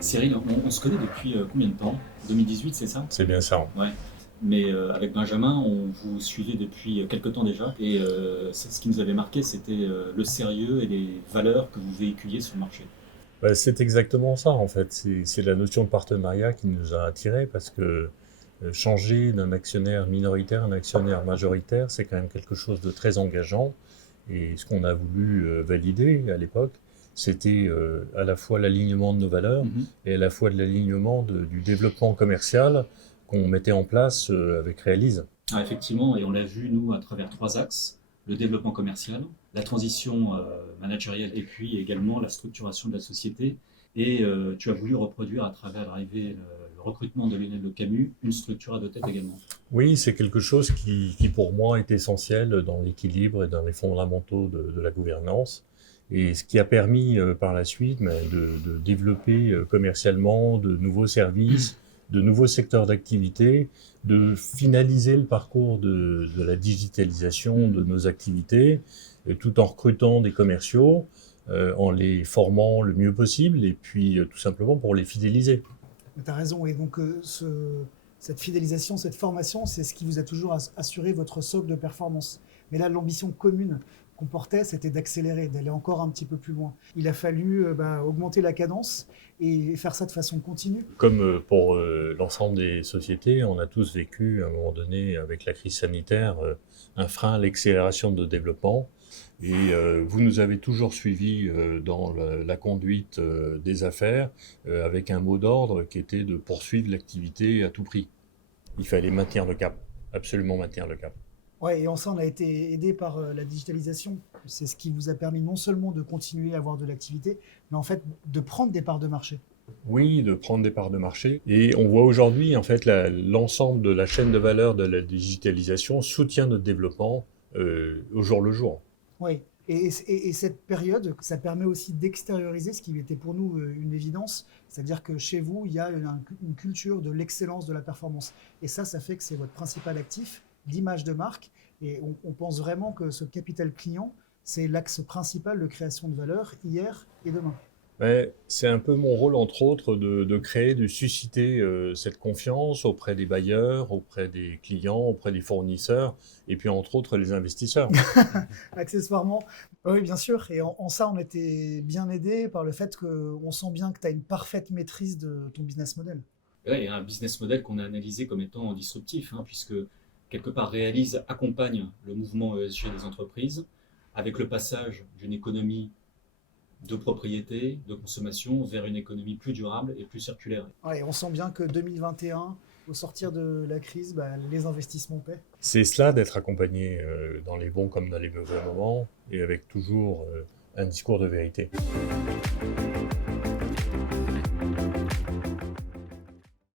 Cyril, on se connaît depuis combien de temps? 2018, c'est ça? C'est bien ça. Ouais. Mais avec Benjamin, on vous suivait depuis quelque temps déjà. Et ce qui nous avait marqué, c'était le sérieux et les valeurs que vous véhiculiez sur le marché. Bah, c'est exactement ça en fait. C'est la notion de partenariat qui nous a attirés parce que changer d'un actionnaire minoritaire à un actionnaire majoritaire, c'est quand même quelque chose de très engageant. Et ce qu'on a voulu valider à l'époque, c'était à la fois l'alignement de nos valeurs Mhm. et à la fois de l'alignement du développement commercial qu'on mettait en place avec Realize. Ah, effectivement, et on l'a vu, nous, à travers trois axes, le développement commercial, la transition managériale et puis également la structuration de la société. Et tu as voulu reproduire à travers l'arrivée, le recrutement de Lionel Le Camus, une structure à deux têtes également. Oui, c'est quelque chose qui pour moi est essentiel dans l'équilibre et dans les fondamentaux de la gouvernance. Et ce qui a permis par la suite de développer commercialement de nouveaux services, de nouveaux secteurs d'activité, de finaliser le parcours de la digitalisation de nos activités, tout en recrutant des commerciaux, en les formant le mieux possible et puis tout simplement pour les fidéliser. Tu as raison, et donc cette fidélisation, cette formation, c'est ce qui vous a toujours assuré votre socle de performance. Mais là, l'ambition commune qu'on portait, c'était d'accélérer, d'aller encore un petit peu plus loin. Il a fallu augmenter la cadence et faire ça de façon continue. Comme pour l'ensemble des sociétés, on a tous vécu à un moment donné avec la crise sanitaire un frein à l'accélération de développement. Et vous nous avez toujours suivis dans la conduite des affaires avec un mot d'ordre qui était de poursuivre l'activité à tout prix. Il fallait maintenir le cap, absolument maintenir le cap. Ouais, et en ça, on a été aidé par la digitalisation. C'est ce qui vous a permis non seulement de continuer à avoir de l'activité, mais en fait de prendre des parts de marché. Oui, de prendre des parts de marché. Et on voit aujourd'hui, en fait, l'ensemble de la chaîne de valeur de la digitalisation soutient notre développement au jour le jour. Oui, et cette période, ça permet aussi d'extérioriser ce qui était pour nous une évidence, c'est-à-dire que chez vous, il y a une culture de l'excellence de la performance. Et ça fait que c'est votre principal actif, l'image de marque, et on pense vraiment que ce capital client, c'est l'axe principal de création de valeur hier et demain. Ouais, c'est un peu mon rôle, entre autres, de créer, de susciter cette confiance auprès des bailleurs, auprès des clients, auprès des fournisseurs, et puis entre autres les investisseurs. Accessoirement, oui, bien sûr. Et en ça, on était bien aidé par le fait qu'on sent bien que tu as une parfaite maîtrise de ton business model. Ouais, il y a un business model qu'on a analysé comme étant disruptif, hein, puisque quelque part Réalise accompagne le mouvement ESG des entreprises avec le passage d'une économie de propriété, de consommation, vers une économie plus durable et plus circulaire. Ouais, on sent bien que 2021, au sortir de la crise, les investissements paient. C'est cela d'être accompagné dans les bons comme dans les mauvais moments, et avec toujours un discours de vérité.